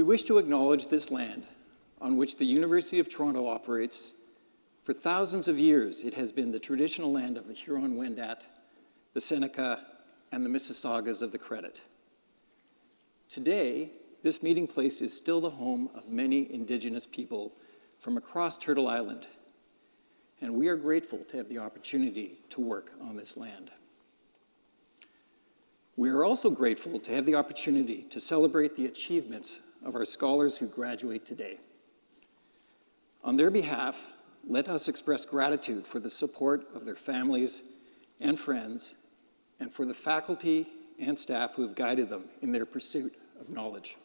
We wish to acknowledge this land on which the University of Toronto operates. For thousands of years, it has been the traditional land of the Huron-Wendat, the Seneca, and the Mississaugas of the Credit. Today, this meeting place is still the home of many Indigenous people from across Turtle Island, and we are grateful to have the opportunity to work on this land. We are also grateful to have the opportunity to celebrate the achievements of our scholars who graduate today. On their behalf, let us express gratitude for the support of their families and friends, and for the faculty and staff who have guided them in their pursuit of knowledge.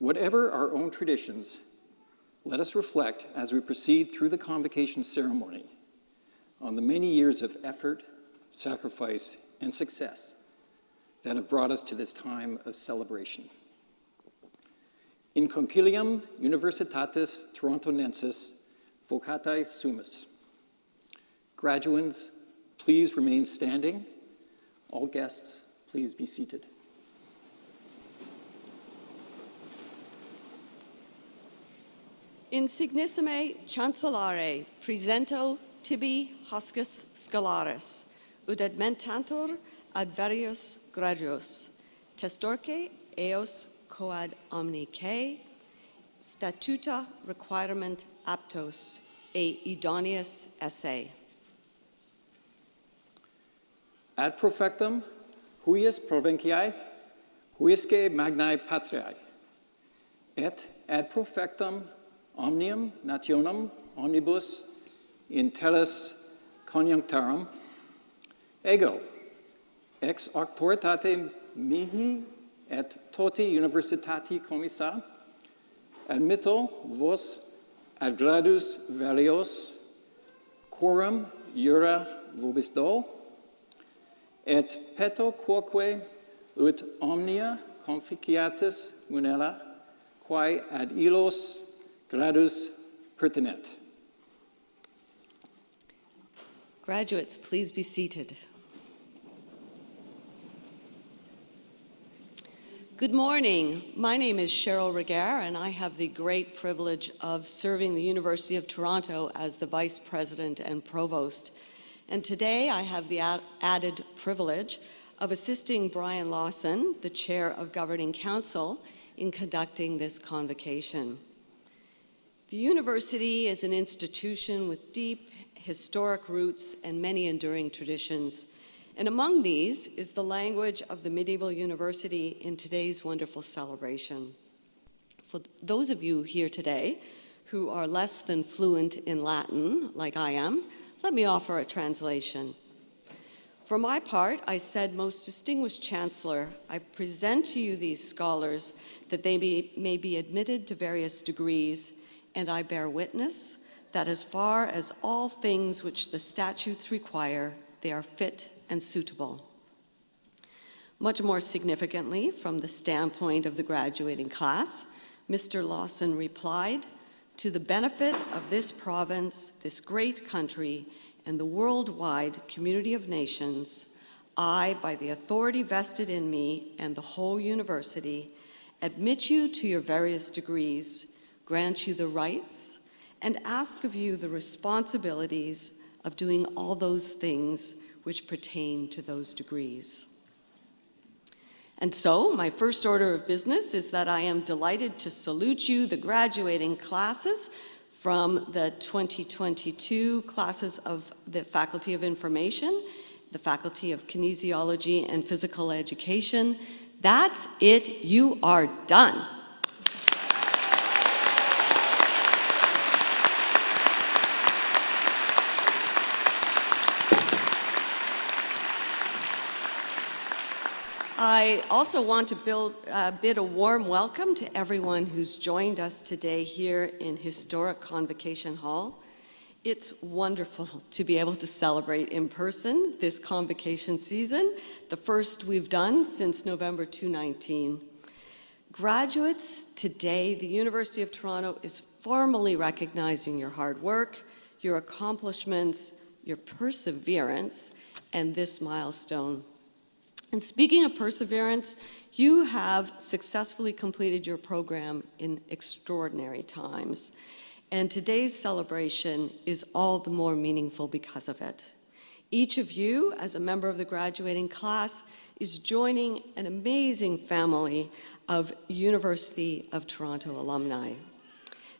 Whatever our own traditions, let us reflect as we proceed through the convocation ceremony on the many years of effort, sacrifice, and success that have brought us to this time of celebration. In concilium Universitatis Torontonensis vocatae sumus. Graduands, please remain standing. All guests, please be seated. Insignissime chancellare presento tibi hoscis scholaris, ut admentantur ad varios graduos, testorque eos coad omnique, statuta requirement aptos, e idoneus esse. Ad profectum huius provinciae, huisque magnae patriae, et ad profectum omnium nationum omnibus in terras conjunctarum, ego, ex auctoritate mihi et toti universitati commissa, admitto vos ad gradus varios, quorum iura vobis do, et peto quoque ut omnia conficiatis munera, quae ad illos gradus pertinent. Graduates, please be seated. Good morning. My name is Cheryl Reguer, and I have the great privilege of serving the University of Toronto as the Vice President and Provost. And today I have the added privilege of assisting Brian Lawson, the Chair of Governing Council, in conducting this convocation. The university is an institution with deep historic roots and many enduring traditions. And among these is the language of the medieval university in today's wonderful celebration. For those of you here today who are less than fluent in Latin, like I am, let me offer a translation. For my part, I said, most distinguished Chancellor, I present to you these scholars that they may be admitted to various degrees, and I bear witness that as far as all things which the statutes require, they are fit and suitable. Much more significantly, from the standpoint of the graduating class, Mr. Lawson replied, to the benefit of this province, this great country, and the worldwide community of nations, I, by the authority vested in me and the whole university, admit you to your various degrees, grant you the rights, and ask of you the responsibilities of doing all those things which pertain to those degrees. And so, my first order of business is that I am delighted to salute you, the graduating classes from the 2022 classes of the Faculty of Information, the Faculty of Kinesiology and Physical Education. That's it, you are done. I also want to bid a warm welcome to everyone who's joined us today here in historic Convocation Hall. It's wonderful to be able to celebrate in person this convocation season, the first we've done since November 2019. Graduates, today the University of Toronto is formally recognizing your hard work, your accomplishments, your perseverance, and this milestone. And speaking of perseverance, you have successfully completed your program in extraordinary times. And today's celebration is all the more meaningful because of it. Each of you, as a member of the graduating class, is joining an amazing family of University of Toronto alumni.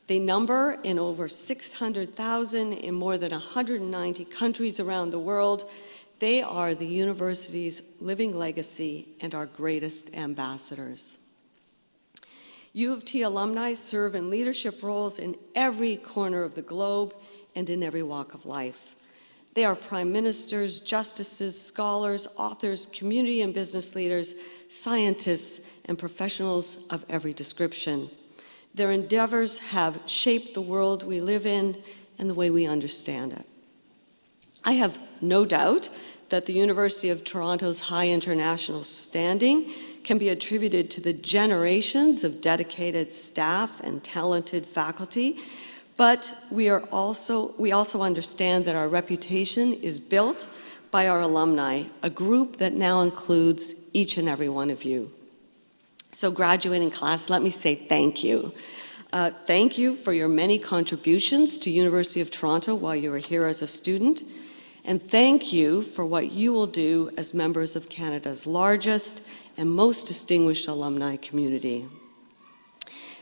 They number in over 600,000 in more than 190 countries around the world. They are the university's living legacy and our greatest ambassadors. U of T alumni serve in leadership roles in every corner of the globe and in every walk of life. They are prime ministers, justices, scholars, authors, community and business leaders, scientists, and professionals of every description. Their endeavors have shaped the world we live in and the way we understand it. I have no doubt that the University of Toronto's high international standing can be attributed to the generations of dedicated staff and talented faculty, but we also understand that our reputation is built by our alumni, a group that now includes each and every one of you. So graduating class, let me say thank you. Thank you for your many contributions to University of Toronto while you were here as a student. And thank you for what you will do as members of Canada's largest and most distinguished alumni community.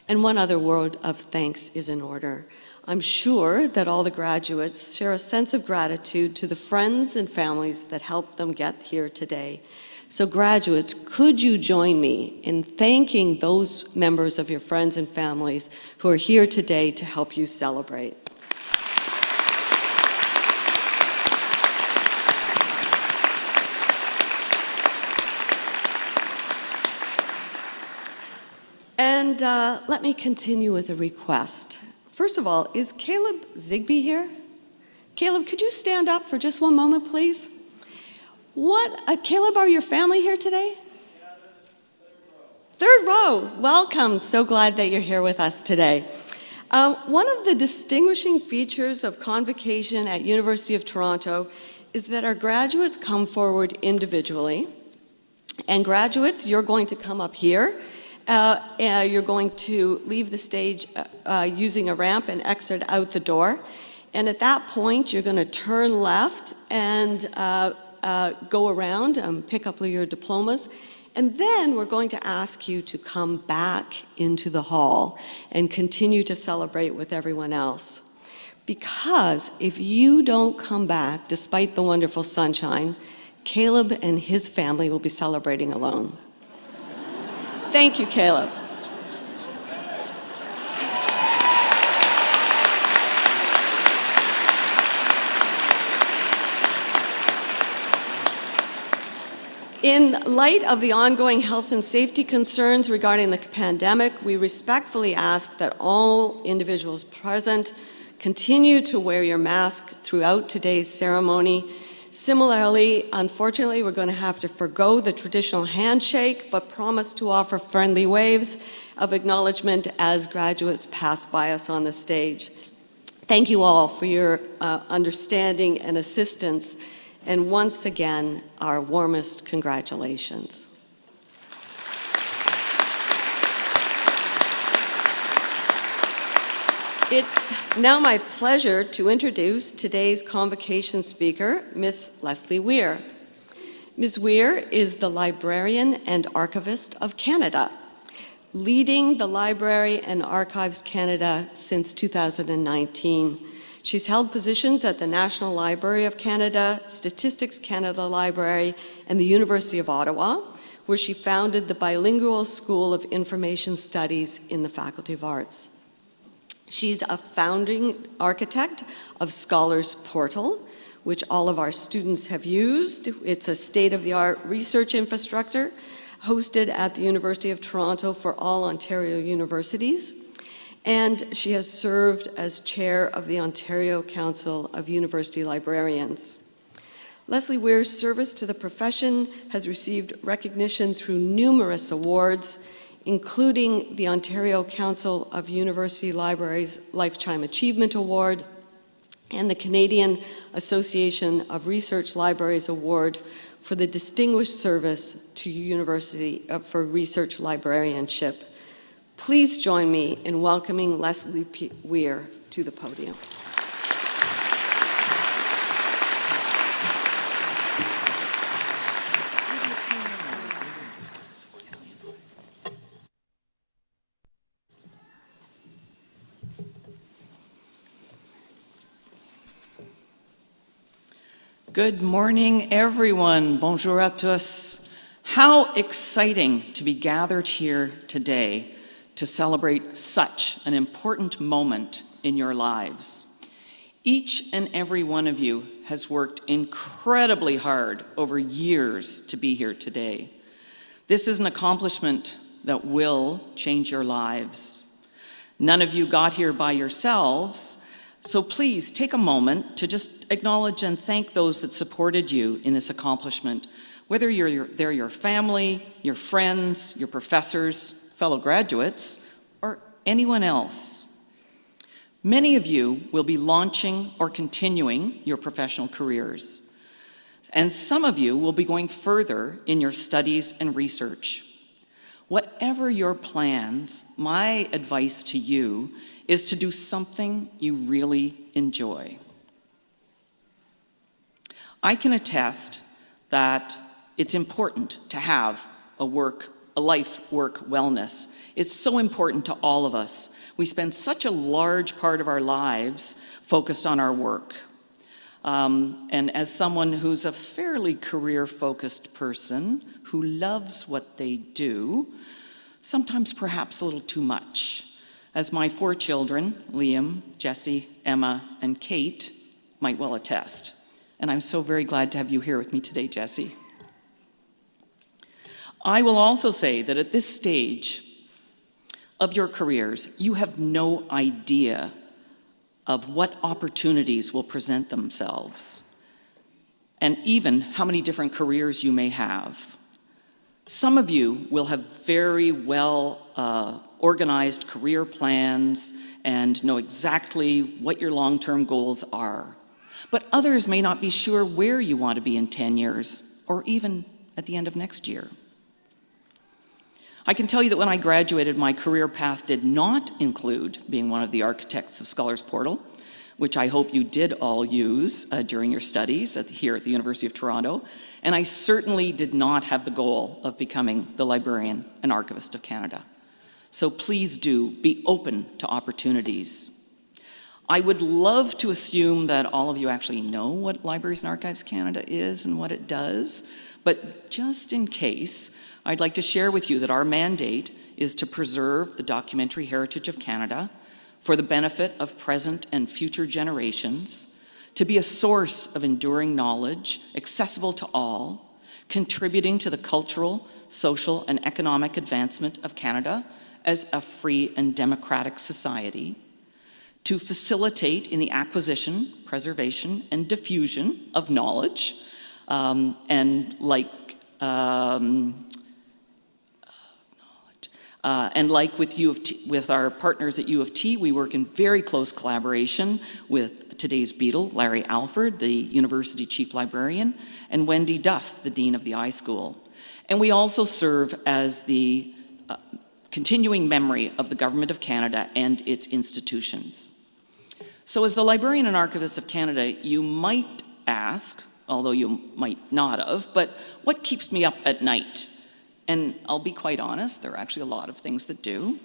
And one other word of thanks is in order. I'm sure that all the graduates share a sense of gratitude to the friends and families that helped them get here today. So graduates, could you join me in thanking those members of your friends and families who are here today to help you celebrate? And let me continue with a request. First of all, is Caleb Zigbee here? Caleb, could you stand up for just one moment, please? Caleb, are your family here today? Third row. Welcome. So glad that you're here with us today. One of the distinguishing features of Convocation at University of Toronto is that our graduates come forward individually. And graduates, you're going to come up here. You're going to leave the stage using a ramp and exit out the door. And at that point, you're going to turn left and go around and pick up your diplomas. And then we're going to ask you to come back into the hall and continue to celebrate with everyone else. Because if you don't come back, despite the wonderful sunshine, Caleb and his family will be celebrating alone. Thank you, Caleb. In light of the ongoing health and safety concerns regarding the pandemic, we respectfully ask that all individuals present continue to wear your mask throughout today's ceremony. Similarly, unfortunately, we're going to have to forgo the traditional handshake, but promise to offer friendly waves of acknowledgement as graduates pass by us on the stage. Thank you all for your understanding and assistance, and once again, our warmest congratulations. It's now my pleasure to introduce today's convocation speaker, Ms. Leslie Weir. Ms. Weir is the Librarian and Archivist of Canada, leading the Library and Archives Canada since 2019. She's held positions at the National Library of Canada, Statistics Canada Library, and the University of Ottawa, where she founded the Bilingual School of Information Studies in the Faculty of Arts. She's a founding architect of Scholars Portal, which all of our students have used. It's a state-of-the-art research infrastructure hosted at the University of Toronto for all Ontario universities. And she has served as chair of the Ontario Council of University Librarians. Leslie Weir's service to the profession has received recognition through numerous awards, including the Ontario Council of University Libraries Lifetime Achievement Award and the Canadian Association of Research Libraries Award for the distinguished service to University for Research Librarianship. Please join me in welcoming Leslie Weir to the podium. Good morning, everyone. Bonjour à tous. How exciting to be gathered here today to celebrate such an important moment in your lives. Each and every one of you has worked incredibly hard over years to be here today. This is an accomplishment that will change your lives. None of you got here by yourselves, so please take a moment to just acknowledge and thank those that supported you in this accomplishment, whether they're your family, your friends, your professors, fellow graduates, or anyone else. Many of you will be launching or continuing your professional careers, and some of you will be going further in your studies and research. Whatever your plans, my advice to you is to do something you really enjoy. I can attest that it's important to have a life-work wellness. It's so important to all of us. We spend such a large part of our lives focused on our work. And as someone who's a fairly career-focused person who loves what they do, sometimes perhaps a little too much. As my 4 children, Liam, Jesse, Emma, and Kate, might well attest. And I'm so very glad to have you here with me today, Jesse. I will also say that at this stage of your careers, you have no idea of what opportunities will present themselves, and even how many different careers you may have. Some of you will have very well organized career plans and know exactly what your long-term goals are. But others may not be sure where you want to be in 10 years, or even at the end of next year. I can tell you that when I graduated, my career path did not include being one of the architects of Scholars Portal, which I hope you did all use during your studies here at the University of Toronto. And I certainly did not have the goal of becoming the librarian and archivist of Canada. So please do be open to opportunities. I would love to assume that all of you actually know what Libraries and Archives Canada is and what it does, but just in case, I'd like to share with you that our mandate is to preserve the documentary heritage of Canada for the benefit of present and future generations, to be a source of enduring knowledge accessible to all, contributing to the cultural, social, and economic advancement of Canada as a free and democratic society, to facilitate in the acquisition, preservation, and diffusion of knowledge, and like with our partners at U of T, we work in very close collaboration with today's Beatle, Larry Alford, the University Chief Librarian, and Wendy Duff, the Dean of the iSchool. And we also serve as the continuing memory of the Government of Canada and its institutions. So as the Librarian and Archivist of Canada, you might ask, although you might not have, but what keeps me up at night? And I'll be quite honest, there are actually a lot of things that do.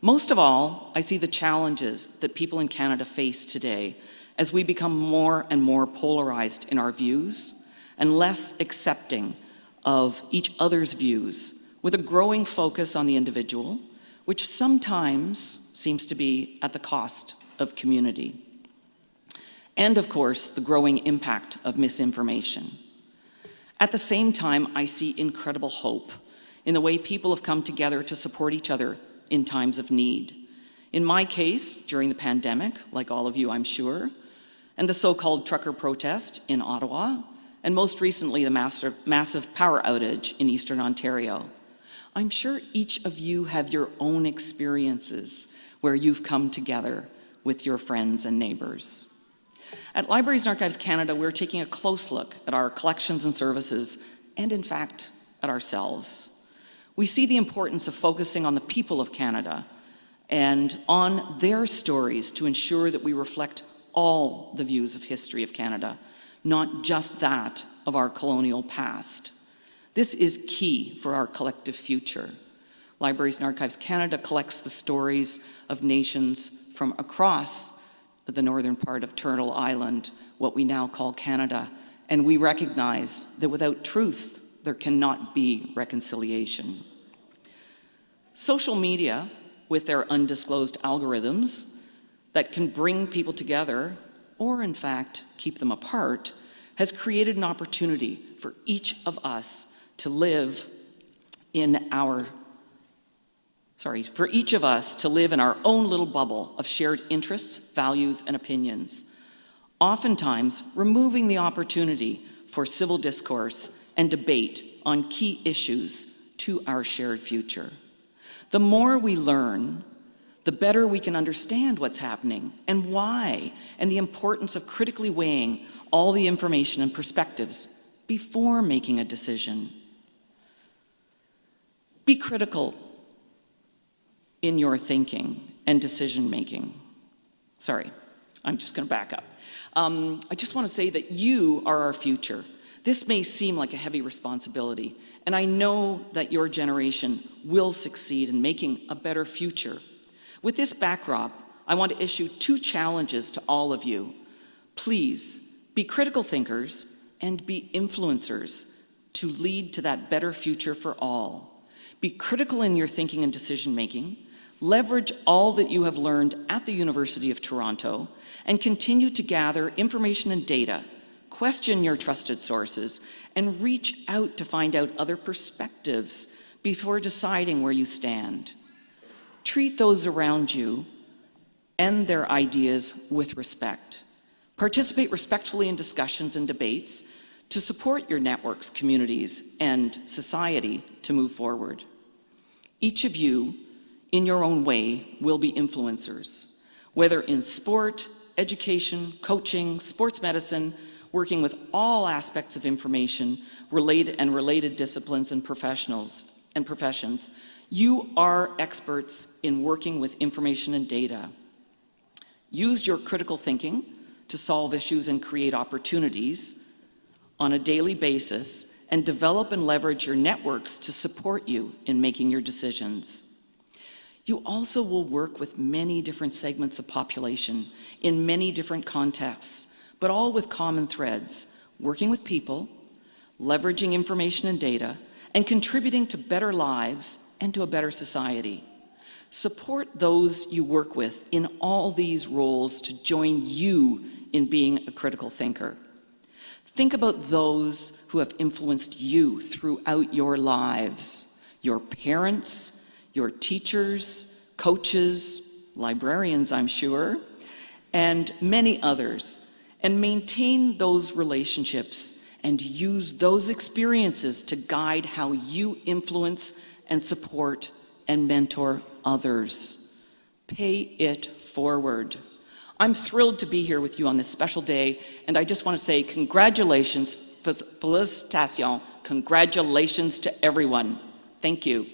Most of all, I see the challenges that people in Canada face today as we become more and more polarized in our views and less accepting of each other's views, with a growing focus on the individual, which sometimes seems to be at the cost of community. And of course, the growing impact of misinformation. At the same time, I see incredible hope in the way people have come together to support each other in times of need. In my case, during the pandemic, like all of you, I'm sure, and the so-called trucker protest in Ottawa, and most recently, the massive power outage in Eastern Ontario. I'm sure each of you have your own experiences where you've come together with your friends and neighbors. At Libraries and Archives Canada, we're taking a close look at our collections and services, and in fact, at ourselves. We see the importance of focusing on the people of Canada and on their stories to ensure that we reflect all the views of history of Canada, not just that of our colonial past. This is key for our collective future. Libraries and Archives Canada collects the stories of nations from across the northern part of Turtle Island, what we now call Canada, and we recognize that without truth, there cannot be reconciliation. Social media, with their undisclosed algorithms that can bring people together, or in fact, keep them apart, has created an opportunity for each of us to live in our own little bubble of shared interests, values, and opinions, oftentimes removing the opportunity for civil discourse and debate on key issues to our shared future. The more we learn, the better we can understand what's happening and why, and the importance of critically weighing all the information and perspectives before making a decision. Be critical in your thinking and decision-making. Sorry, I'm just going to back up. I just want to say that you are our future. This may seem like a heavy responsibility, and I know that your generation will succeed in making a better future. With this backdrop, I want to issue 2 challenges to all of you. Please be critical thinkers and be influencers to lead to that better future for all. Be critical in your thinking and decision-making. Leverage all that you have learned at the University of Toronto and continue to gather information and data, question your trusted sources, and reach out to find out other perspectives before deciding where you stand. Treat those around you and their ideas with respect. Participate respectfully in discussions and debates to support your networks, communities, and society to move forward. Each of you, in your own way, will be influencers, whether in sport, education, coaching, sports medicine, working with all aspects of information, related disciplines and professions. You are experts in working with information and data. Use your critical thinking to solve issues and create opportunities on a daily basis, and develop and leverage your networks to support you in making your decisions. You also will work with many different segments of population in many different contexts, but all with common threads, working with people, leveraging information and data, and contributing to better lives and to a better society. Support those you work with in all these roles to join you in being a critical thinker. Think about those who have influenced you throughout your lives, your parents, your teachers, coaches, librarians, I'm sure, and many others, and maintain those relationships and use those experiences to guide how you influence and support and mentor others. Pay it forward. I'm thrilled to be here with you on this special day, and I just want to say congratulations, félicitations, congratulations to everyone. Thank you.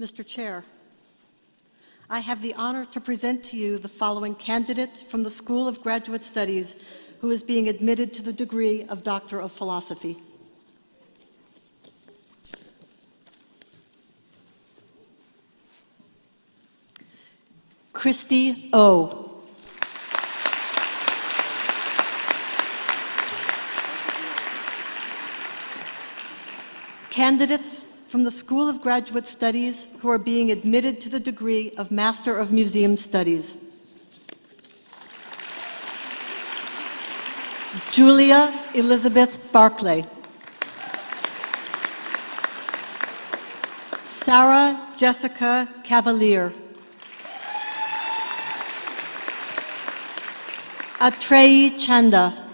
Mr. Chair, I have the honor to present to you the following candidate from the School of Graduate Studies who is being admitted to the degree of Doctor of Philosophy. Christy O. candidates from the School of Graduate Studies who are being admitted to the degree of Master of Museum Studies. Julia Elizabeth Barclay. Sarah Jessica Cavalier. Atreyi Chanda.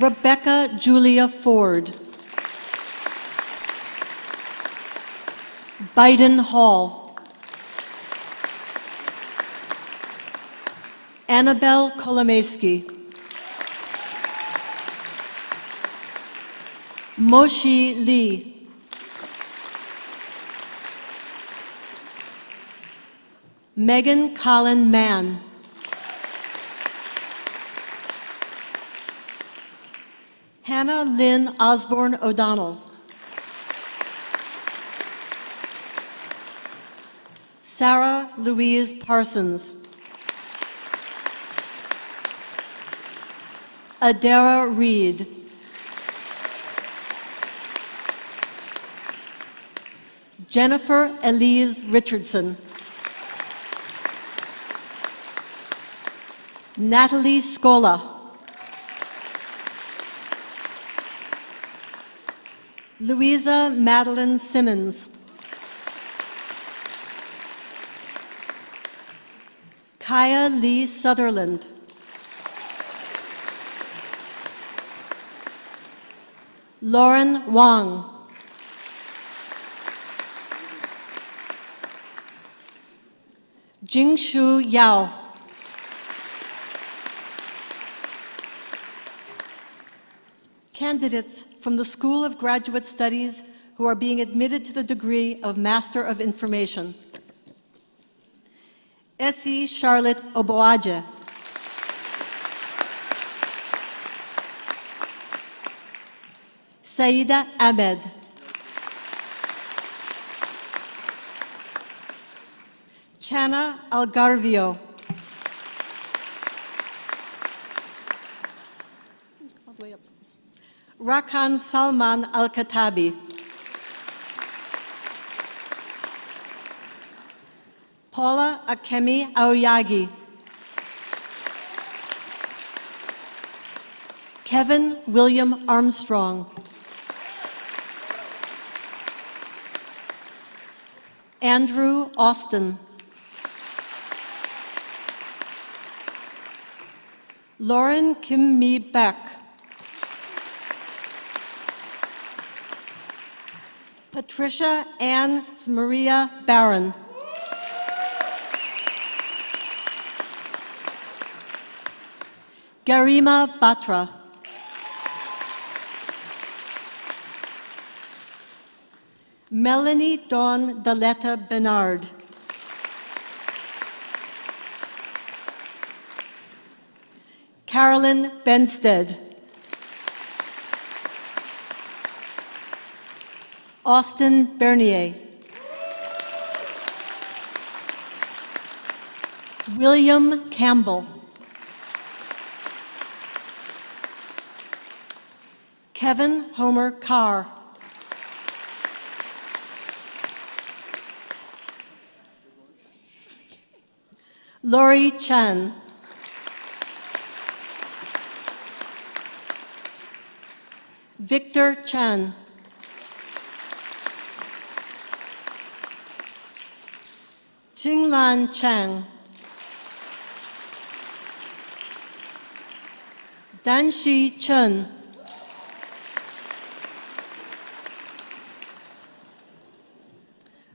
Rebecca Julia Ford. Biden Hall. Annabelle Kolomeski. Moshi Lee. Megan Collin Mann. Hannah Lynn Osborne O'Donnell. Sarah Louise Parsons. Adara Reed. Jennifer Elise Richardson. Natalie Scola. Louisa Madeline Simmons. Kaya Lee Sutherland. Lauren Wong. Jingshu Yao. Candidates from the School of Graduate Studies who are being admitted to the degree of Master of Information. Essie Charlotte Oboaje. Saida Ahmed. Chana Algarvio. Rakan Salman Al-Katabi. Paula Akemi Aoyagi. Kevin William Armstrong. Andrew Austin. Lauren Kim Mi Beck. Patricia Ann Maria Barron. Garima Batra. Melanie Dawn Daletta Bernard. Carolyn Benstead. Austin Bernier. William Campbell. Kevin Homer Carr. Lori Chan. Victor Chan. Qinglan Chang. Danshi Chen.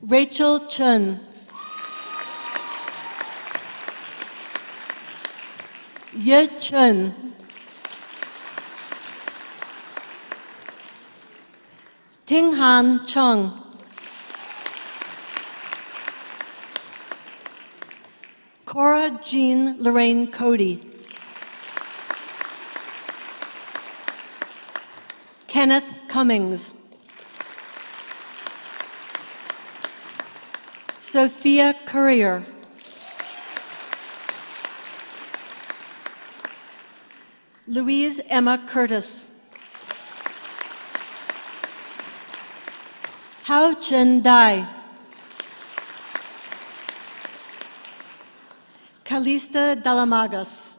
Rachel Chen. Ye Chen. Tinghan Chung. Cora Jean Lorraine Cody. Kenneth Cummings. Sophia Courier. Louise Emma Curtis. Hao Chen Dai, Calista Dalamagas,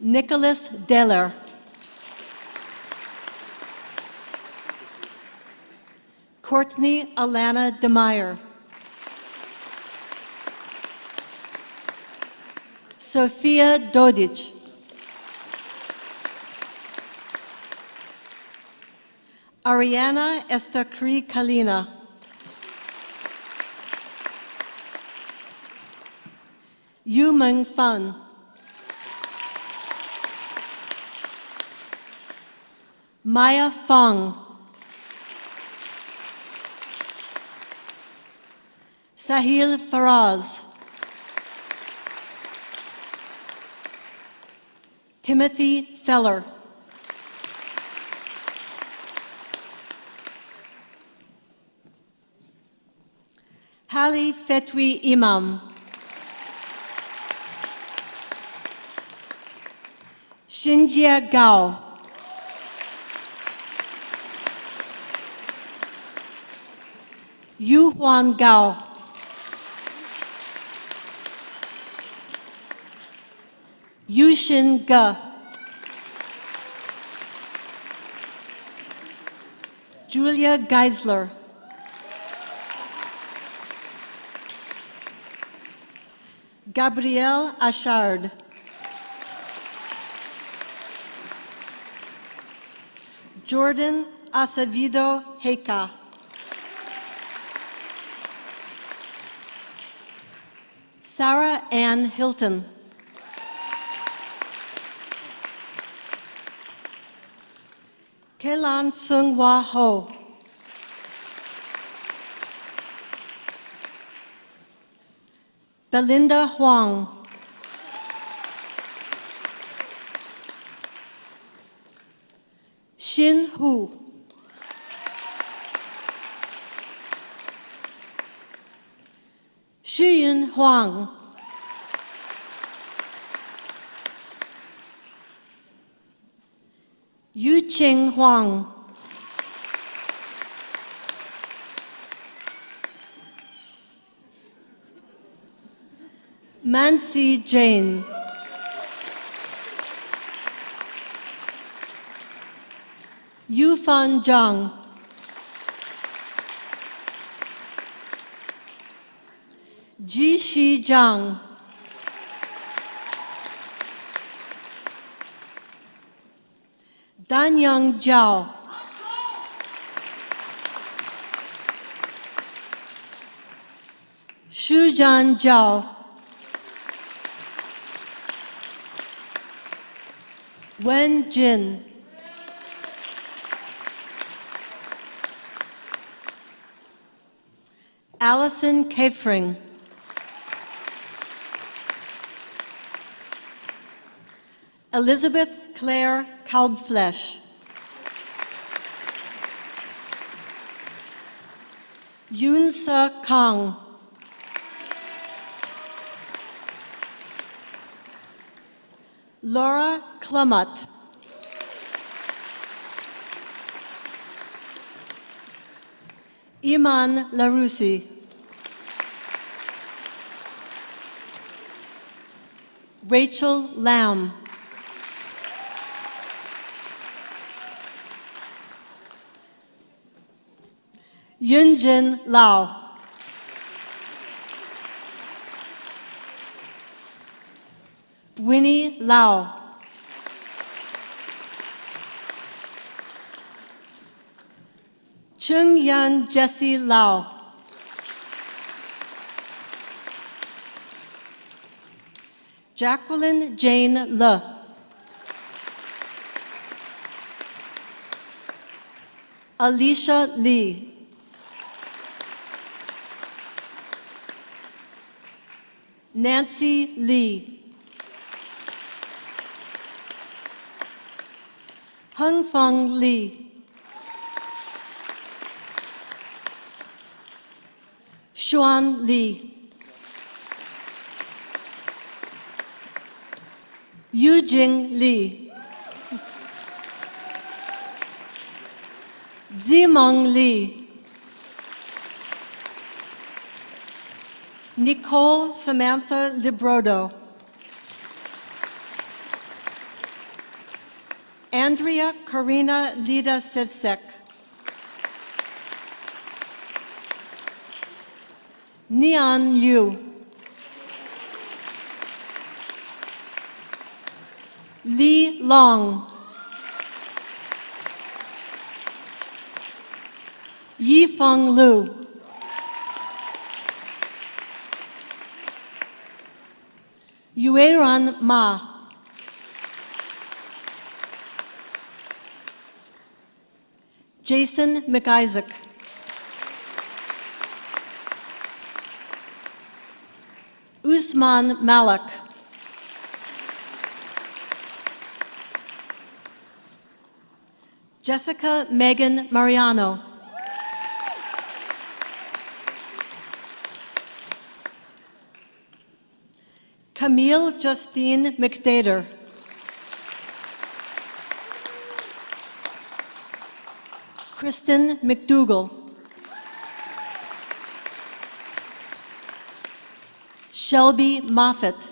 Nicholas Deller, Courtney Alana DeMeyer, Sophia Dodic, Ariana Estacri Kalina, Yu Meng Fan, Maya Fong, Sahil Faraz, Timothy Feller, Hali Fetwi Imam, Xinjia Gao, Yu Huan Gao, Yushin Ge, Julia Geisler, Gabrielle Achard, Jordan Acevedo Heika, Sarah Ann Hilton, Kelan Seung-Hwa Ho, Belinda Huang, Xin Hu, Xuyun Huang, Yuqing Huang, Mansi Jain, Yufan Zhang, Jishi Zhang, Danyang Zhao, Shujan Zhao, Wen Jin, Allison Kefring, Elizabeth Claire Kalbflesh, Yoon Se Kang, Laura Clemut, Iman Larusi, Rachel Lamb, Yunjin Lau, Winnie Lau, Chung Yan Jessie Lau, Jacqueline Jane Le, Alicia Lee, Nancy Lee, Hung Feng Lee, Xuan Li, Yujing Li, Zimong Lee. Nicole Samantha Librodo. Andrea Karina Lida Sivsek. Nian Liu. Li Long. Yifeng Liu. Yueran Ma. Jason McIsaac. Usman Malik. Jessica Megan Mariano. Camille Justine McDader. Kristen McDougall. Shelby Moffitt.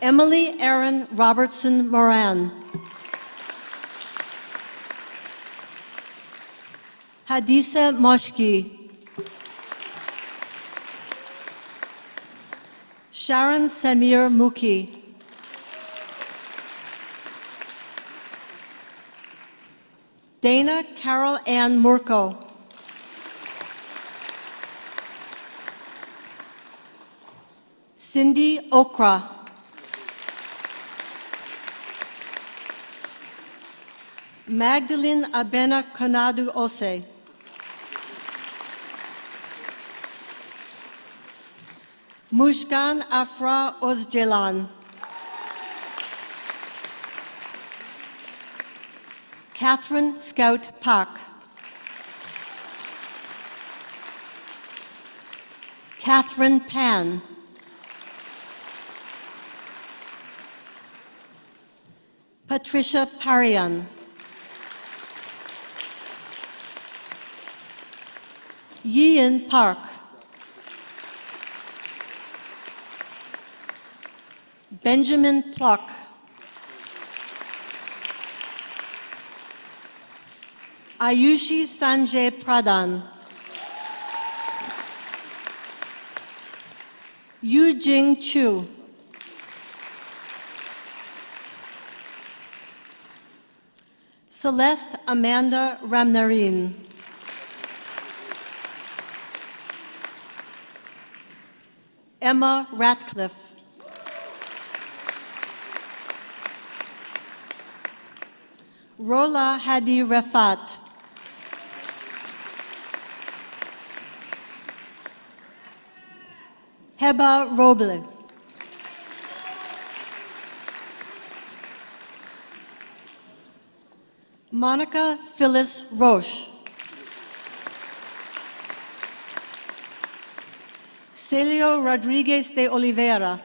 Emily Erin Robertson Moran. Hadisa Moshki. Sharon Samir Muki. Dana Carol Ann Murko. Cindy Okra. Magdalene Abena Konadu Ose. Mushkan Afra Ozjelan. Catherine Scout Park. Catherine Pan. Patricia Parian. Yian Park. Benjamin Pluck. Ayushi Sanjay Pradhan. Yujing Chu. Celeste Amanda Ramnarine. Emma Ratcliffe. Rola Hadi Refat. Heba Roble. Monica Phyllis Roche. Celio Rodriguez de Oliveira.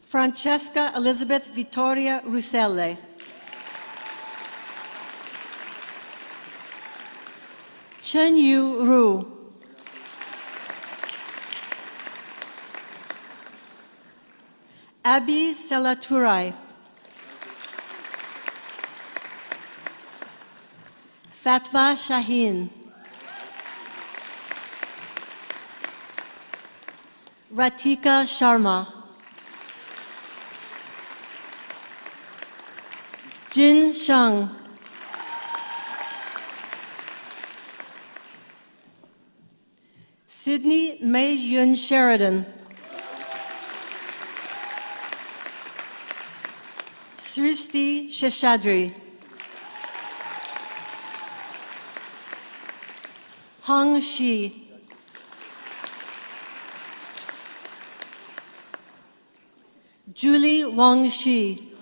Francesca Elizabeth Vittoria Ruselle. Chen Yu Ru. Abby Selaturai. Fatma Shaheen. Ratika Sharma. Jin Shang. Sydney Mei Yun Sheridan. Srishti Sheshadri. Hong Shi. Julie Wang Shi.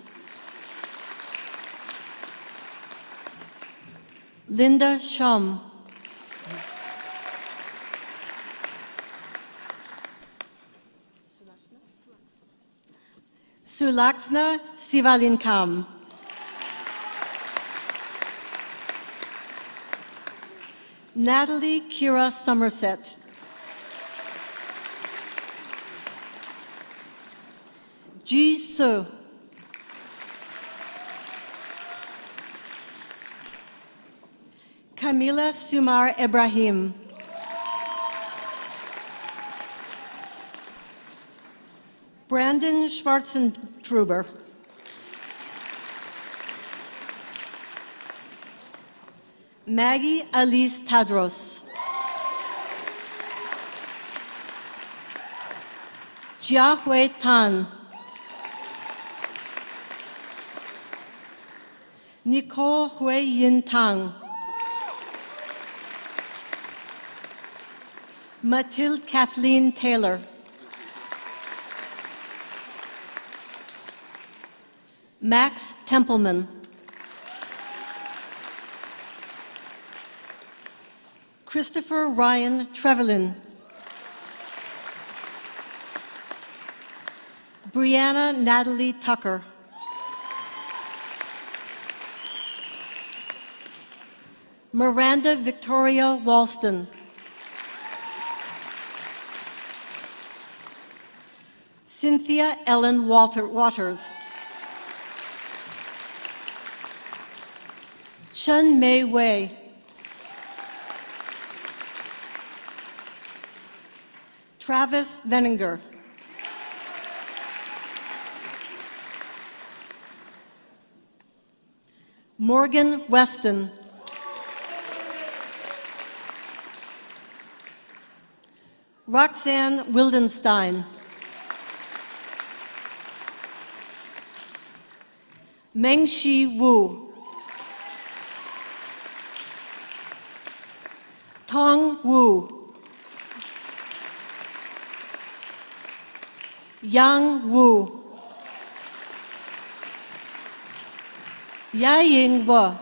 Linda Shum. Sulaksna Sivalinkam. Natalie Kira Somerset. Ji Su. Camila Sumar Ibrahim. Brandon Schwarzentruber. Maggie Alice Tadros. Jiahui Tan. Nicole Hui Yin Tang. Mathilde Kathleen Taylor. Max Templeman. Christopher Ryan Trevelyan. Brianna Natalie Tucker. Miranda Victoria Walston. Cynthia Ellen Waters. Chen Mei Wei. Travis Veninger. Morgan Weston. Roxanne Wildenstein. Mengxi Wu. Tong Wu. Yang Wu. Yaying Wu.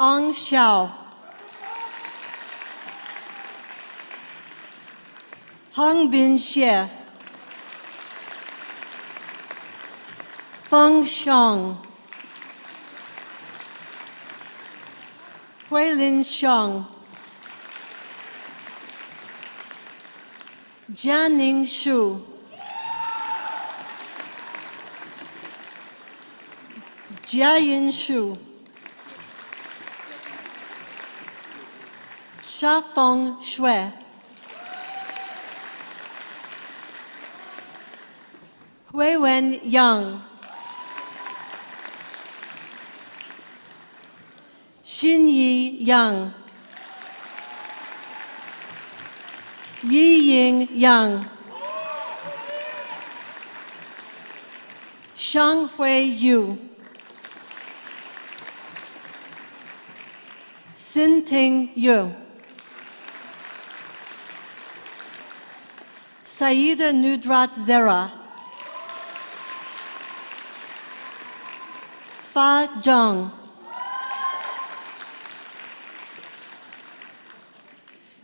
Ang Xiao. Hangbin Xie. Feng Xiang. Huilin Xiang. Jianing Shu. Jiayin Shu. Shafeng Shui. Huiwen Yang. Xinyi Yang. Yiying Yang. Shanghui Yu. Xinting Yu. Saida Nudrat Zera. Fa Zhang.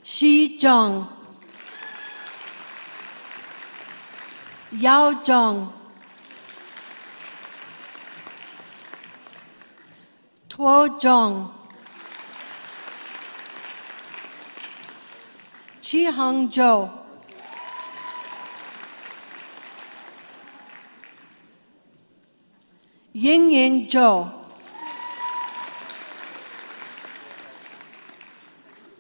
Xi Zhang. Yao Zhang. Tuo Zhang. Qiheng Zhou. Yingying Zhou.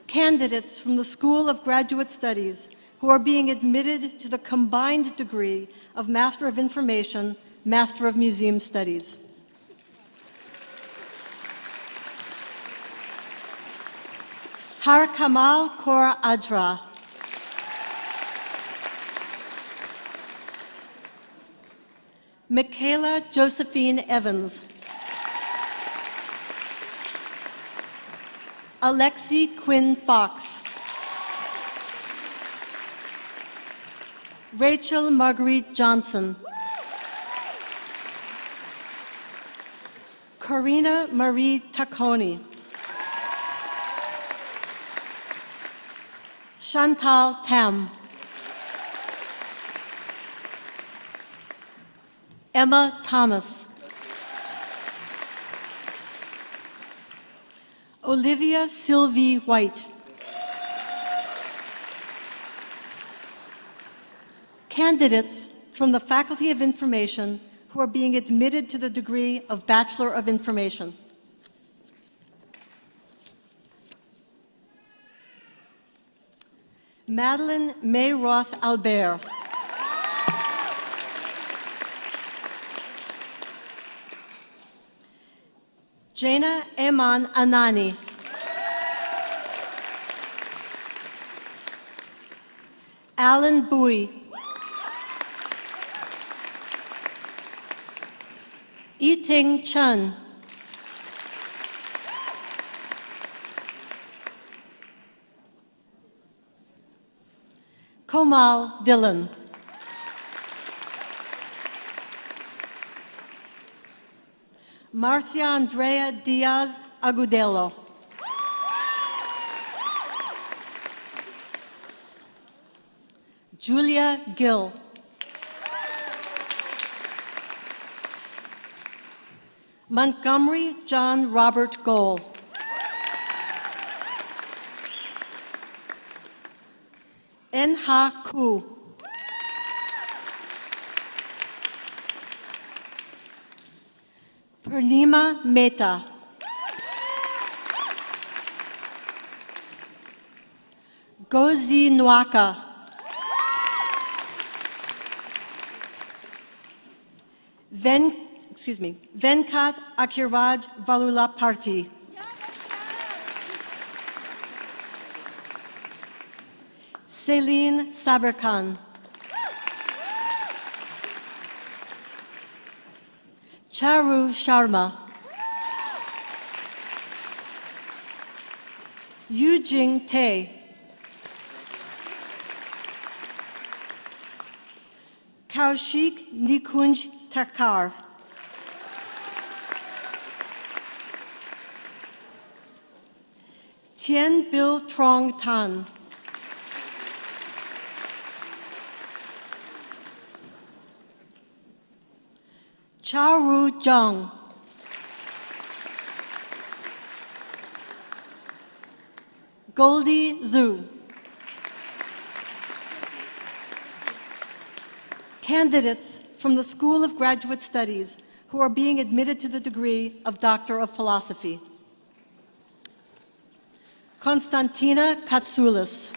Candidates from the School of Graduate Studies who are being admitted to the combined degree of Master of Information, Master of Museum Studies. Har Kamal Kaur Ajra. Michaela Josephine Evans. Alexi Quinn Fox. Rachel Marguerite Johnson. Karina Marie Tacconi. Chantal Tam. Emma Thomas. Olivia Sylvie White. Candidates from the Faculty of Information who are being admitted to the degree of Bachelor of Information. Madeline May Ross Albert. Jaina Eman Anani. Alan Bui. Yiting Chen. Komal Dillon. Marcia Andrea Diaz Agudelo. Julia Gill. Montgomery John Robert Gohl. En-ha Koo. Purnima Mehta. Gozi Nwaka. Venkat Akiraj Valulaparty. Celine Saberkhan. Charu Sharma. Yujing Tae. Kaushik Nikunj Takar. Tien Bil Trong Tan. Charu Zhang. Goldie Zhu. Candidates from the School of Graduate Studies who are being admitted to the degree of Doctor of Philosophy. Konstantina Katsoulis.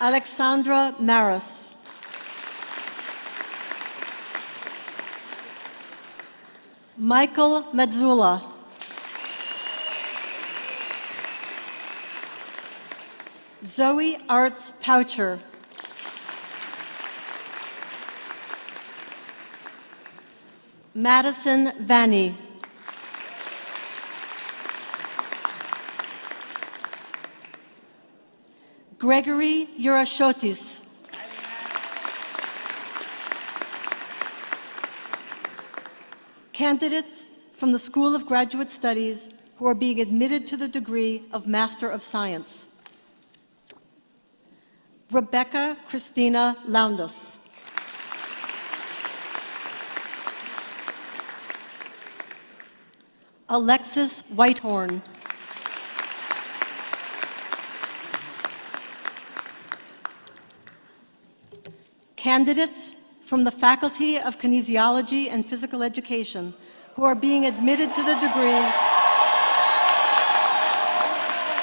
Alexandra Maris. Michael Medzula. Zoe Arts Poucher. Madison Vanny. Gregory Urashotis. Candidates from the School of Graduate Studies who are being admitted to the degree of Master of Science. Rebecca Christina Loundas. Alexis Whitehorn. Candidates from the Faculty of Kinesiology and Physical Education who are being admitted to the degree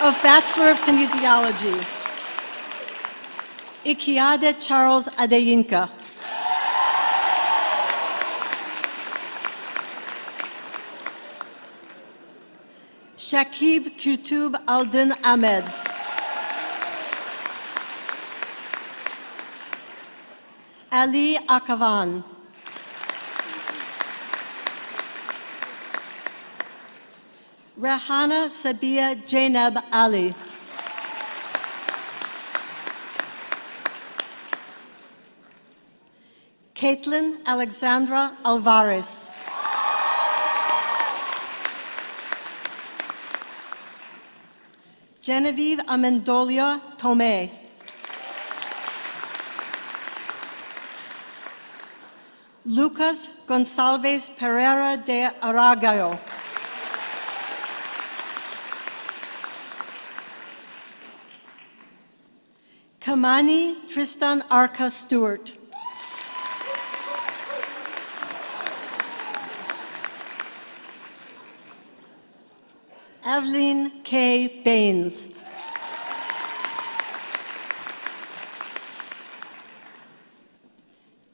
of Bachelor of Kinesiology. Ikiade Charles Adeyinka. Shakib Qutub Aldin Ahmed. Ali Akavan. Rehana Sabia Jainab Ali. Caitlin Alexandra Alvarez. Genevieve Amendolia Tomei. Lucas Gonçalves Pereira de Aragao. Kamani Tristan Arca Stewart. Evelyn K. Baines.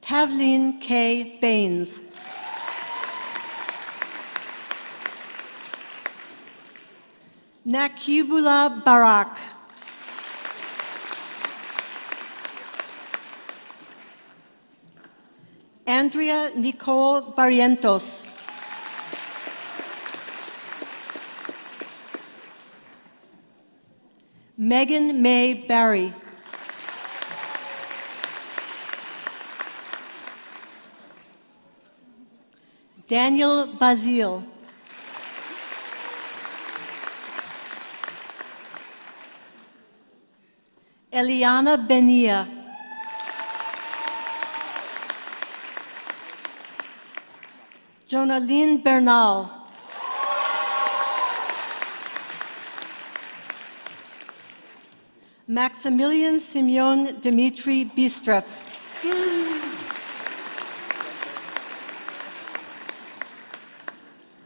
Tavleen K. Baines. Nakibullah Barak. Andrea Nicole Barrientos. Megan May Barry. Daniel Bazile. Eliana Benia. Jonaline Bernal. Maximilian Simeon Dmitry Bistreff.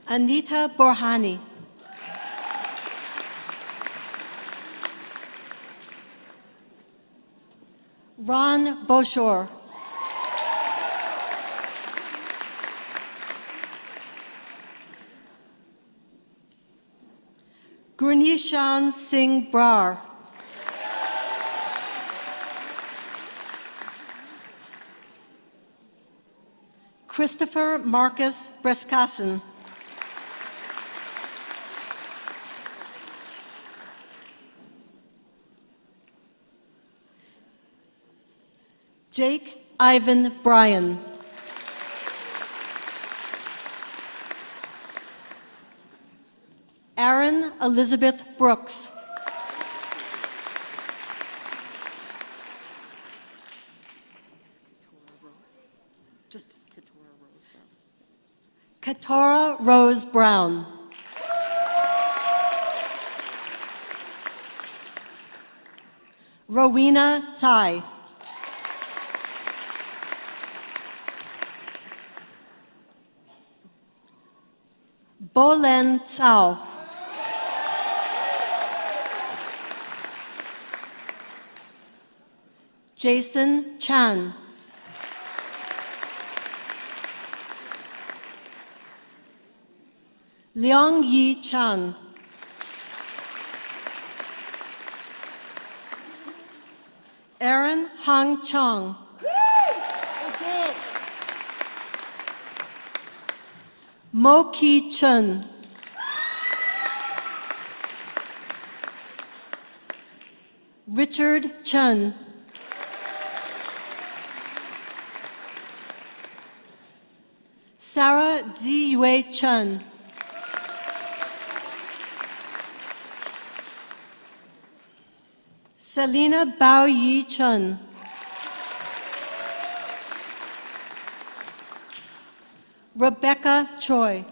Anita Borhani. Ron Boshore. Gurnishan Singh Brar. Christopher Marcus Breskassen. Jake Ivan Bryan. Aaron Elizabeth Brooks. Katora Rose Brown. Rowena Tai. Bolen Tsao. Jason Chan. Leong Yi Chan. Aaron Hang Chong. Mo Ki Chun. Richard Chun. Sarah Ziyue Chun. Selena Bao Yi Chun. Rebecca Choi.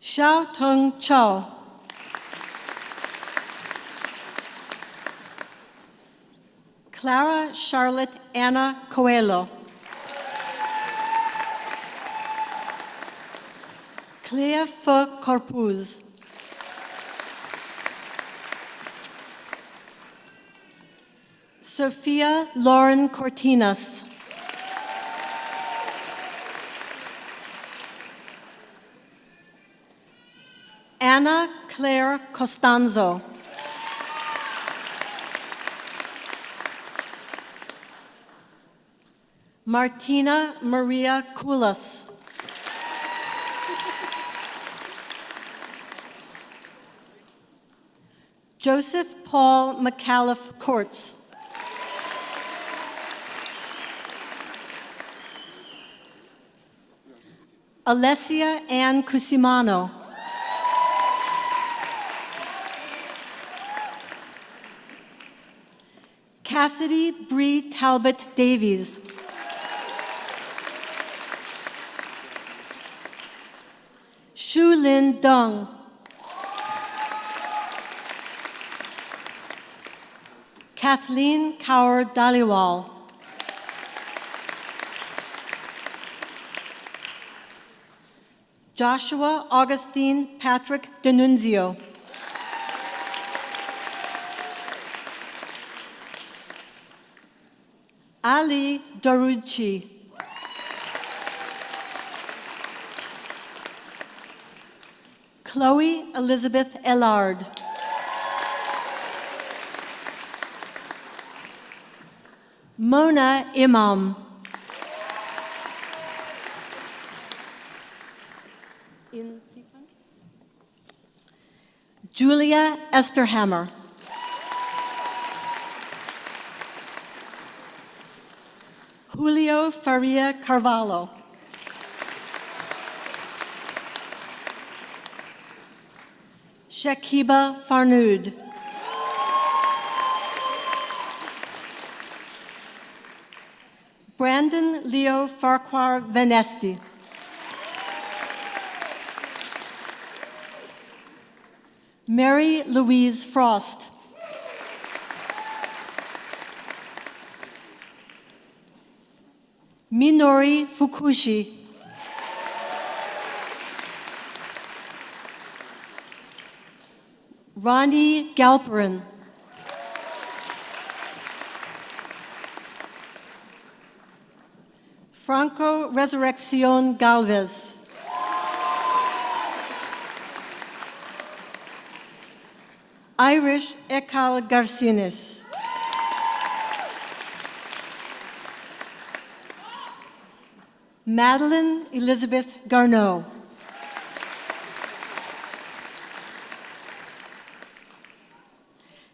Xiao Tung Chao. Clara Charlotte Anna Coelho. Claire Fe Corpuz. Sophia Lauren Cortinas. Anna Claire Costanzo. Martina Maria Kulas. Joseph Paul McAuliffe Courts. Alessia Ann Cusimano. Cassidy Bree Talbot Davies. Shu Lin Deng. Kathleen Kaur Dhaliwal. Joshua Augustine Patrick D'Annunzio. Ali Darucci. Chloe Elizabeth Ellard. Mona Imam. In sequence? Julia Esterhammer. Julio Faria Carvalho. Shakiba Farnood. Brandon Leo Farquhar Venesti. Mary Louise Frost. Minori Fukushi. Ronnie Galperin. Franco Resurrección Galvez. Irish Ekal Garcinis. Madeline Elizabeth Garneau.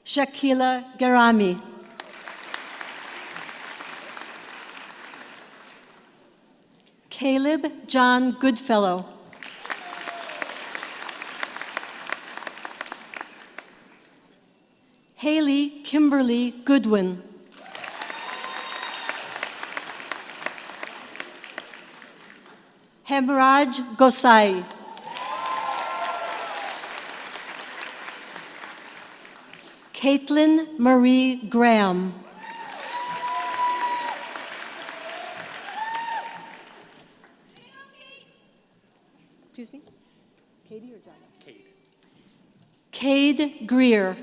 Shakila Garami. Caleb John Goodfellow. Haley Kimberly Goodwin. Hemraj Gosai. Caitlin Marie Graham. Excuse me? Katie or John? Cade Greer.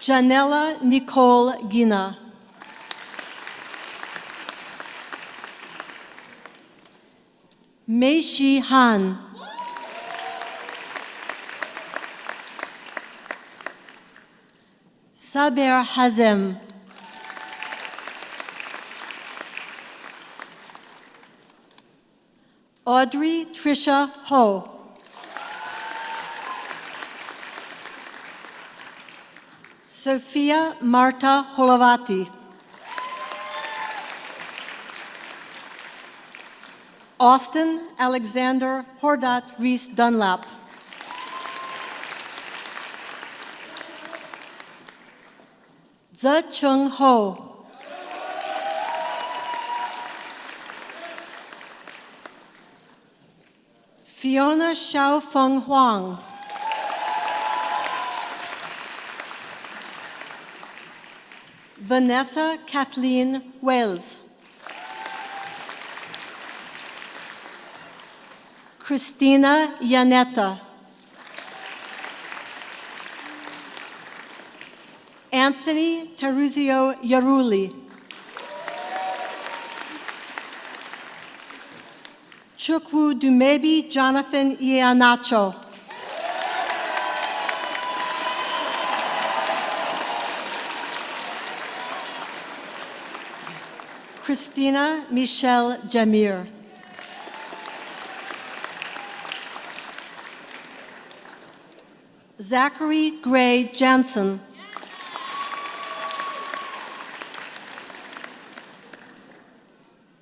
Janella Nicole Gina. Mei Shi Han. Saber Hazem. Audrey Trisha Ho. Sophia Marta Holovati. Austin Alexander Hordat Reese Dunlap. Ze Chung Ho. Fiona Xiao Feng Huang. Vanessa Kathleen Wells. Christina Yanetta. Anthony Teruzio Yaruli. Chukwu Dumebi Jonathan Ianacho. Christina Michelle Jamir. Zachary Gray Jansen.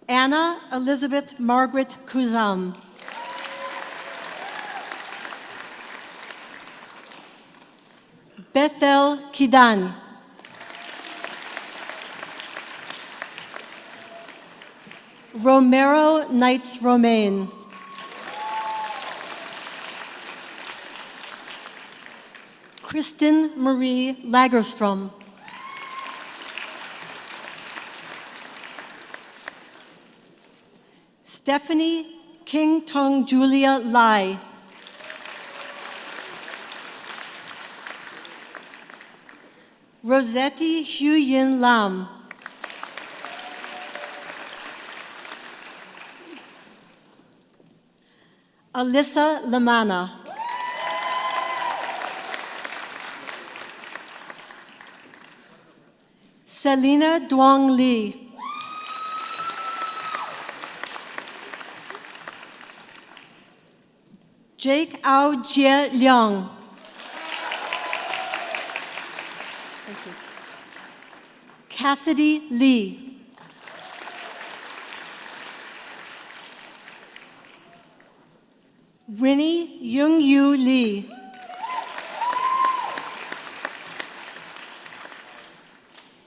Anna Elizabeth Margaret Kuzam. Bethel Kidani. Romero Knights Romaine. Kristen Marie Lagerstrom. Stephanie King Tong Julia Lai. Rosetti Hu Yin Lam. Alyssa Lamana. Selena Duong Lee. Jake Ao Jie Leong. Thank you. Cassidy Lee. Winnie Young Yu Lee.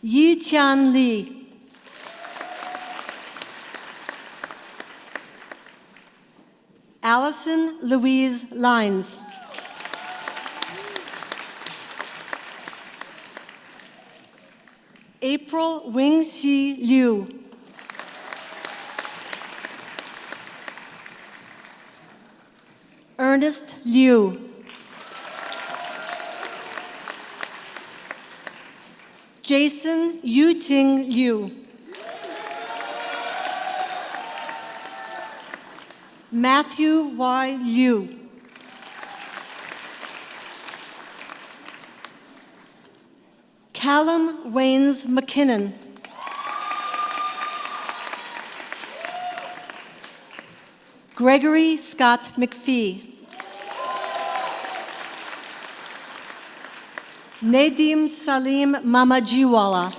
Yi Tian Lee. Allison Louise Lines. April Wing-Xi Liu. Ernest Liu. Jason Yuting Liu. Matthew Y. Liu. Callum Waynes McKinnon. Gregory Scott McPhee. Nadim Salim Mamajiwala.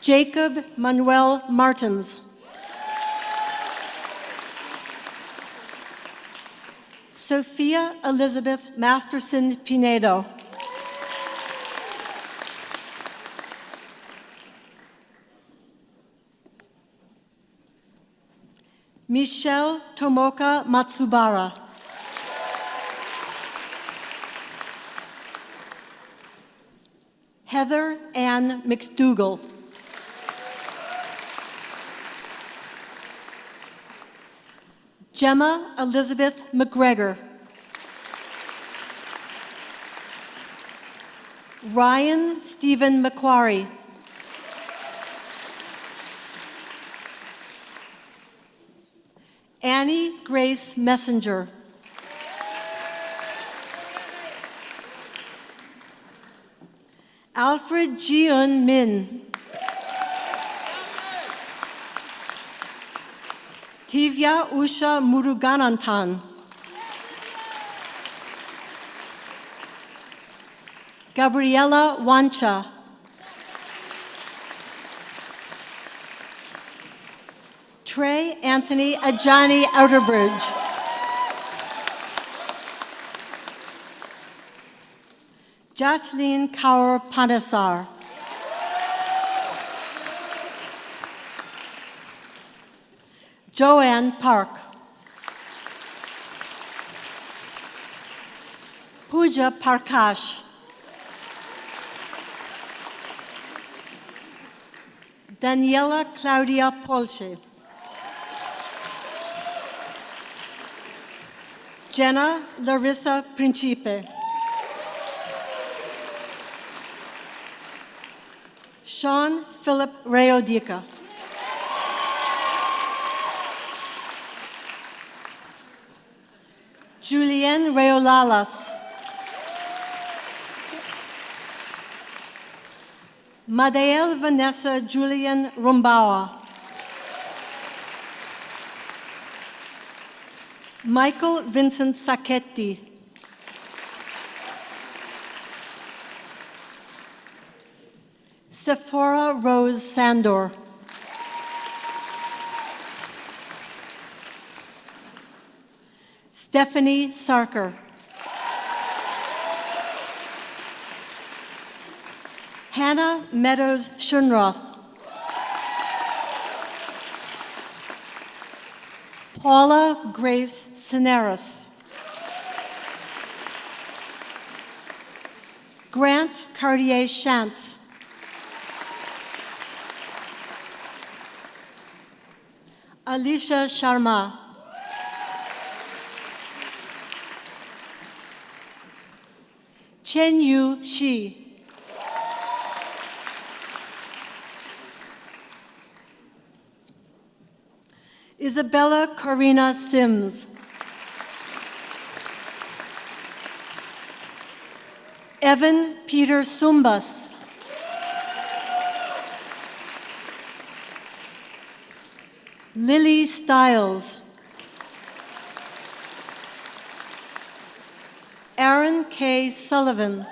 Jacob Manuel Martins. Sophia Elizabeth Masterson Pinedo. Michelle Tomoka Matsubara. Heather Ann McDougall. Gemma Elizabeth McGregor. Ryan Stephen McQuarrie. Annie Grace Messenger. Alfred Ji-eun Min. Tivya Usha Muruganantan. Gabriela Wancha. Trey Anthony Ajani Outerbridge. Jasleen Kaur Pandesar. Joanne Park. Pooja Parkash. Daniela Claudia Polche. Jenna Larissa Principe. Sean Philip Rayodica. Julienne Reolalas. Madael Vanessa Julian Rumbawa. Michael Vincent Sacchetti. Sephora Rose Sandor. Stephanie Sarker. Hannah Meadows Schunroth, Paula Grace Cineris, Grant Cartier Shantz, Alicia Sharma, Chen Yu Shi, Isabella Corina Sims, Evan Peter Sumbas, Lily Stiles, Aaron K. Sullivan,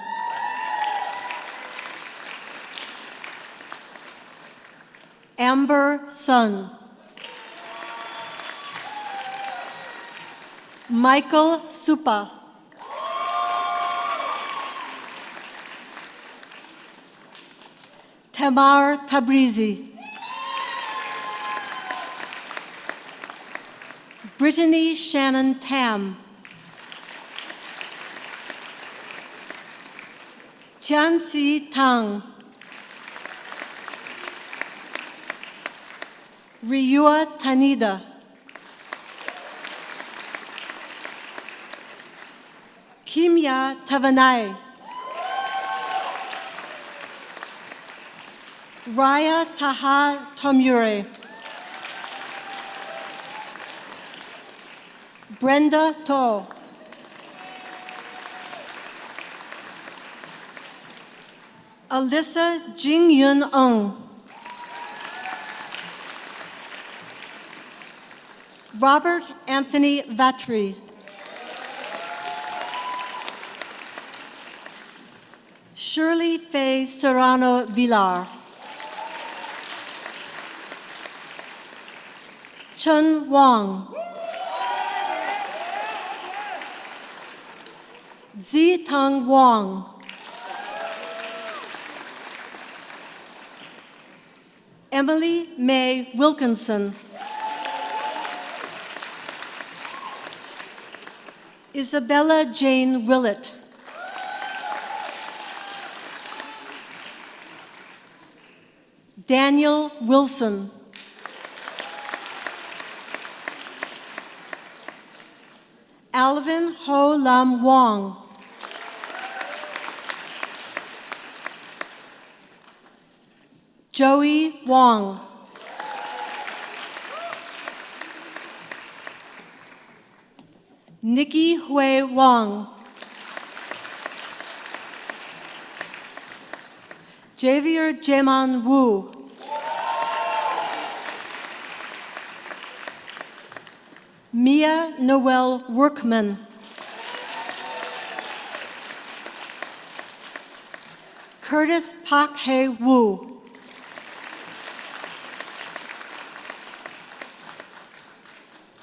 Amber Sun, Michael Supa, Tamar Tabrizi, Brittany Shannon Tam, Tianxi Tang, Ryua Tanida, Kimya Tavanai, Raya Taha Tomure, Brenda To, Alyssa Jingyun Ung, Robert Anthony Vatry, Shirley Faye Serrano Villar, Chen Wang, Zitang Wang, Emily Mae Wilkinson, Isabella Jane Willett, Daniel Wilson, Alvin Ho Lam Wong, Joey Wong, Nikki Hui Wong, Javier Jaman Wu, Mia Noel Workman, Curtis Pak Hei Wu,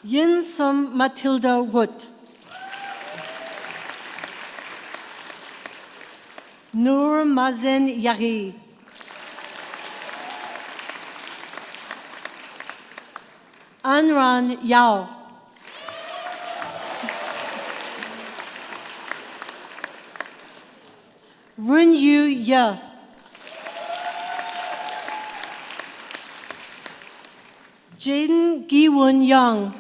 Yin Sum Matilda Wood, Nur Mazen Yari, Anran Yao, Run Yu Ye, Jaden Giwon Young,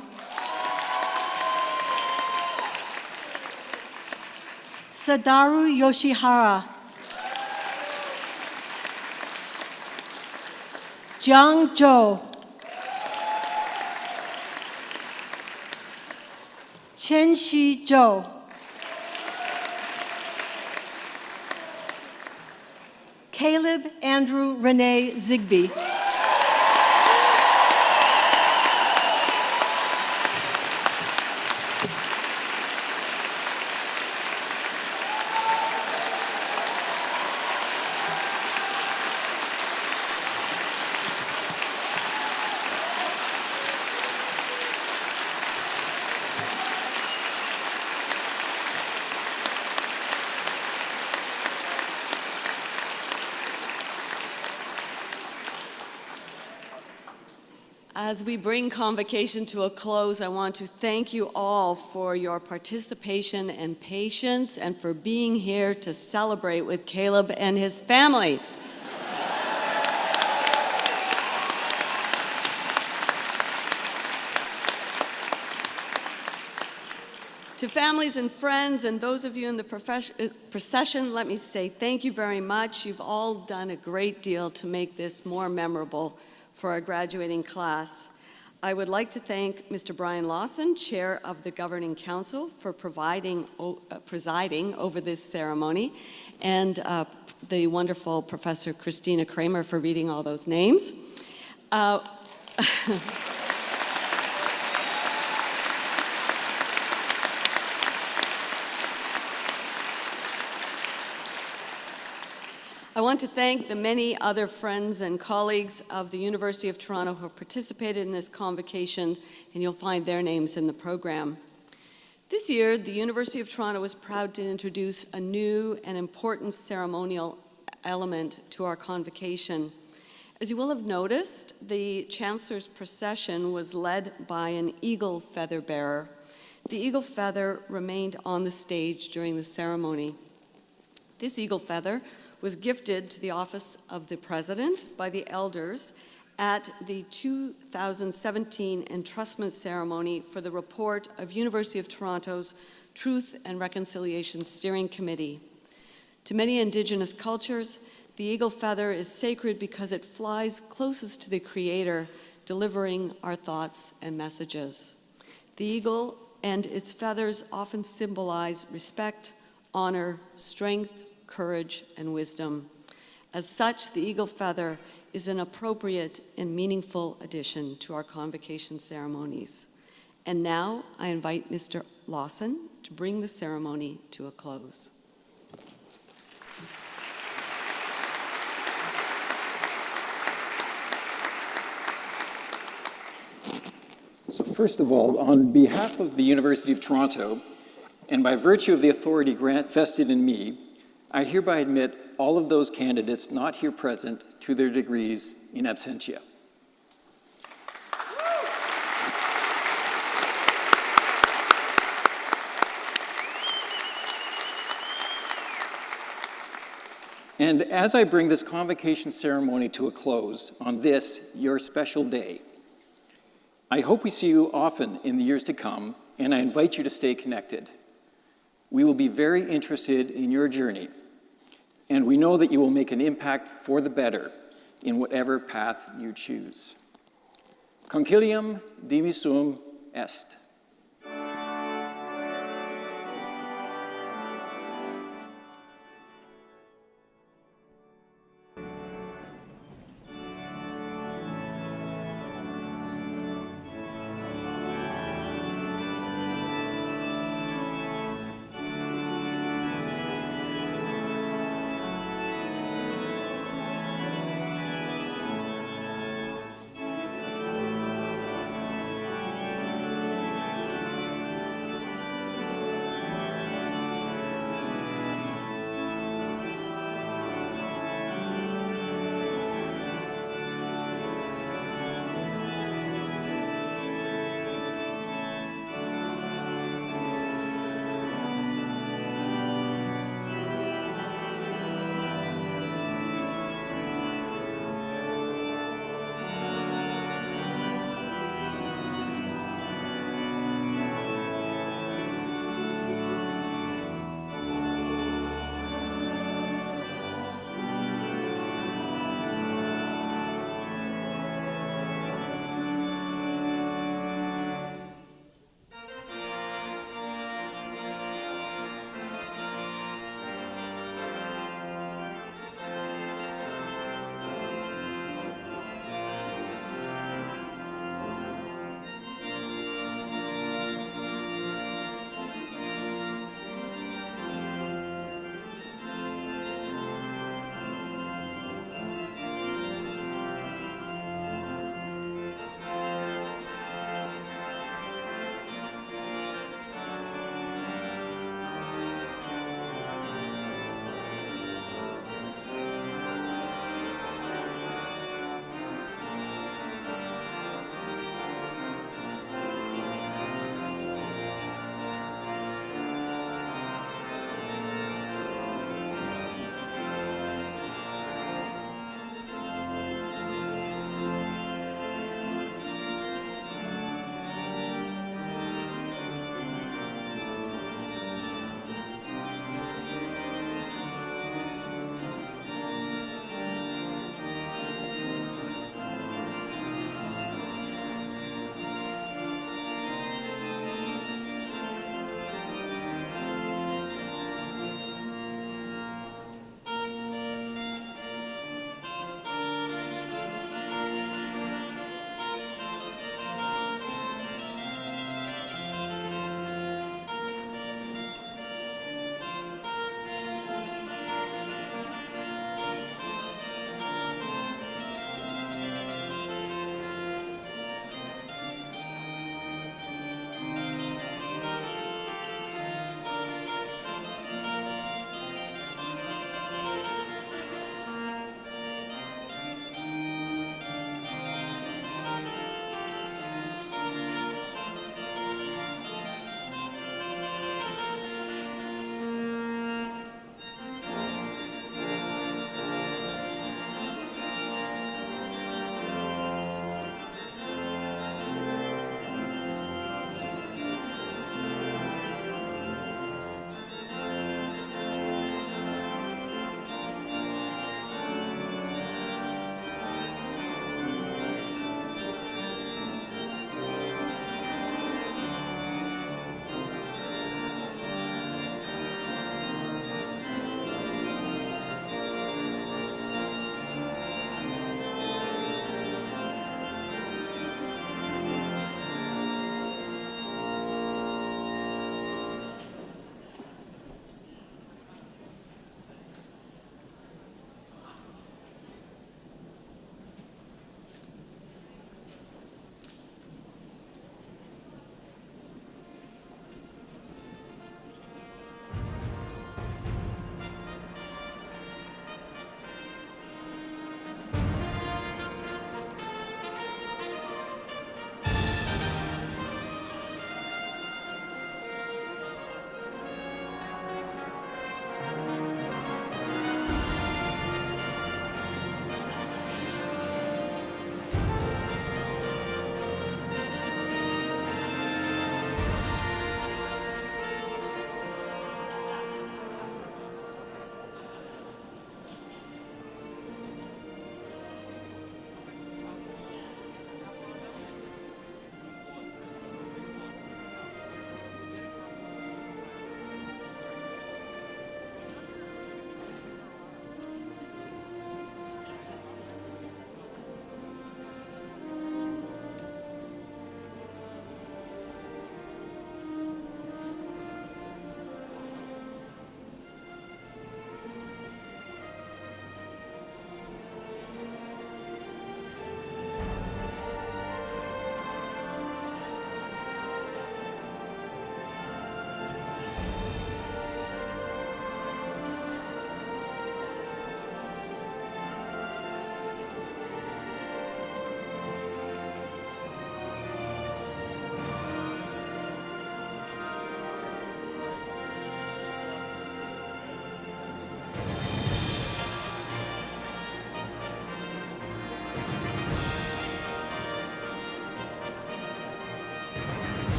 Sadaru Yoshihara, Jiang Zhou, Chen-Shi Zhou, Caleb Andrew Renee Zigbee, As we bring convocation to a close, I want to thank you all for your participation and patience and for being here to celebrate with Caleb and his family. To families and friends and those of you in the procession, let me say thank you very much. You've all done a great deal to make this more memorable for our graduating class. I would like to thank Mr. Brian Lawson, Chair of the Governing Council, for presiding over this ceremony, and the wonderful Professor Christina Kramer for reading all those names. I want to thank the many other friends and colleagues of the University of Toronto who participated in this convocation, and you'll find their names in the program. This year, the University of Toronto is proud to introduce a new and important ceremonial element to our convocation. As you will have noticed, the Chancellor's procession was led by an eagle feather bearer. The eagle feather remained on the stage during the ceremony. This eagle feather was gifted to the office of the President by the elders at the 2017 entrustment ceremony for the report of University of Toronto's Truth and Reconciliation Steering Committee. To many Indigenous cultures, the eagle feather is sacred because it flies closest to the Creator, delivering our thoughts and messages. The eagle and its feathers often symbolize respect, honor, strength, courage, and wisdom. As such, the eagle feather is an appropriate and meaningful addition to our convocation ceremonies. And now I invite Mr. Lawson to bring the ceremony to a close. So first of all, on behalf of the University of Toronto, and by virtue of the authority vested in me, I hereby admit all of those candidates not here present to their degrees in absentia. And as I bring this convocation ceremony to a close on this, your special day, I hope we see you often in the years to come, and I invite you to stay connected. We will be very interested in your journey, and we know that you will make an impact for the better in whatever path you choose. Concilium divisum est.